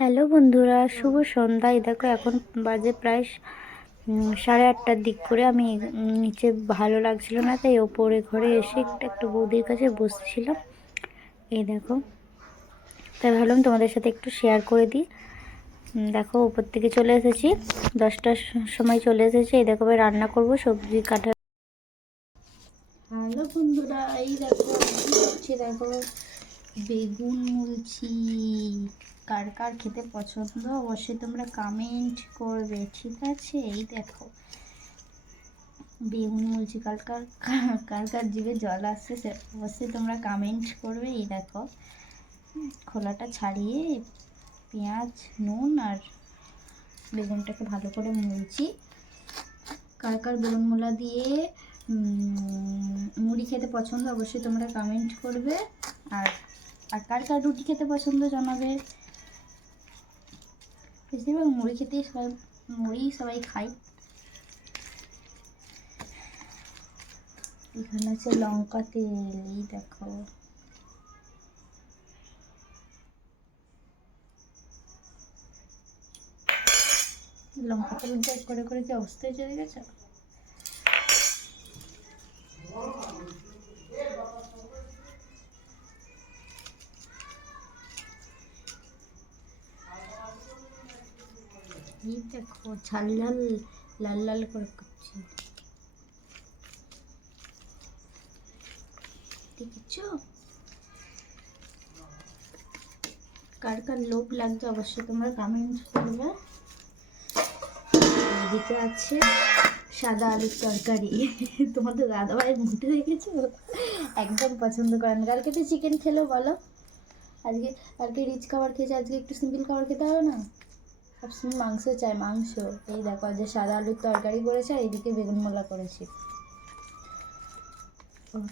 Hello বন্ধুরা, শুভ সন্ধ্যা দেখো, এখন বাজে প্রায় সাড়ে আটটার দিক করে আমি নিচে ভালো লাগছিল না, তাই ওপরে ঘরে এসে একটা, একটু বৌদির কাছে বসছিলাম। এই দেখো, তাই ভাবলাম তোমাদের সাথে একটু শেয়ার করে দিই। দেখো উপর থেকে চলে এসেছি, দশটার সময় চলে এসেছি। এই দেখো রান্না করব, সবজি কাটা হ্যালো বন্ধুরা, এই দেখো দেখো বেগুন মুলছি কার কার খেতে পছন্দ অবশ্যই তোমরা কমেন্ট করবে, ঠিক আছে? এই দেখো। বেগুন মুলছি কার কার কার কার জিভে জল আসছে সে অবশ্যই তোমরা কমেন্ট করবে। এই দেখো, খোলাটা ছাড়িয়ে পেঁয়াজ, নুন আর বেগুনটাকে ভালো করে মুলছি কার কার বেগুন মোলা দিয়ে মুড়ি খেতে পছন্দ অবশ্যই তোমরা কমেন্ট করবে। আর আর কার কার রুটি খেতে পছন্দ জানাবে? বেশিরভাগ মুড়ি খেতেই সবাই, মুড়ি সবাই খায়। এখানে আছে লঙ্কা তেল, এই দেখো। লঙ্কা তেল করে করে কি অবস্থায় চলে গেছে? এই দেখো, ঝাল লাল লাল করে কার কার লোভ লাগছে অবশ্যই তোমরা করবে। আছে সাদা আলুর তরকারি। তোমাদের দাদাভাই মুখে দেখেছ? একদম পছন্দ করে না। কালকে তো চিকেন খেলো, বলো। আজকে, কালকে রিচ খাবার খেয়েছে, আজকে একটু সিম্পল খাবার খেতে হবে না? সবসময় মাংস চাই, মাংস। এই দেখো যে সাদা আলুর তরকারি করেছে আর এদিকে বেগুন মোলা করেছি।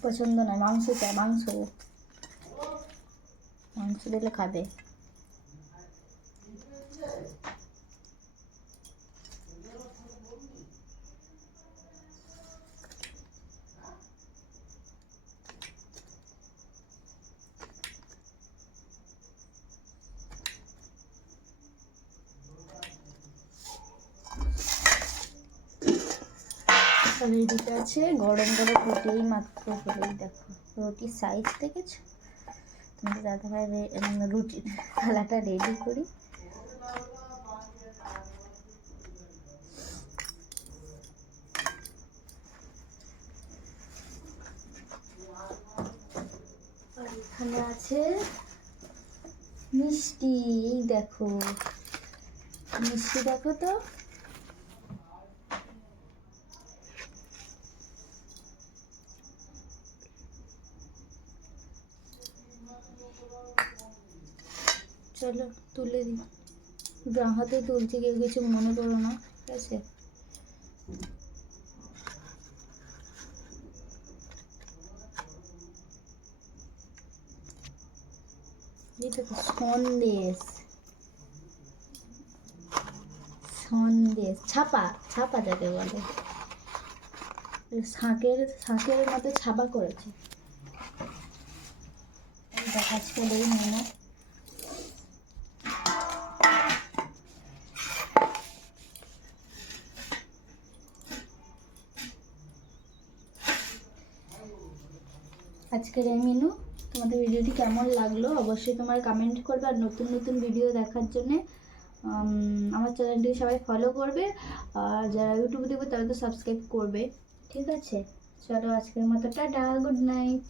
পছন্দ নয়, মাংস চাই, মাংস। মাংস দিলে খাবে। এদিকে আছে, গরম গরম রুটি মাত্র হলেই দেখো রুটির সাইজ দেখেছ? তোমাদের দাদাভাই রুটি থালাটা রেডি করি। এখানে আছে। মিষ্টি দেখো। মিষ্টি দেখো তো। চলো তুলে দিই। দু হাতে তুলছি, কেউ কিছু মনে করো না, ঠিক আছে? সন্দেশ। সন্দেশ। ছাপা ছাপা যাকে বলে। শাঁকের শাঁকের মতো ছাপা করেছে। এই দেখো আজকের এই মেনু তোমাদের ভিডিওটি কেমন লাগল অবশ্যই তোমার কমেন্ট করবে আর নতুন নতুন ভিডিও দেখার জন্যে। আমার চ্যানেলটি সবাই ফলো করবে আর যারা ইউটিউবে দেখবে তারা তো সাবস্ক্রাইব করবে। ঠিক আছে? চলো আজকের মতো টাটা গুড নাইট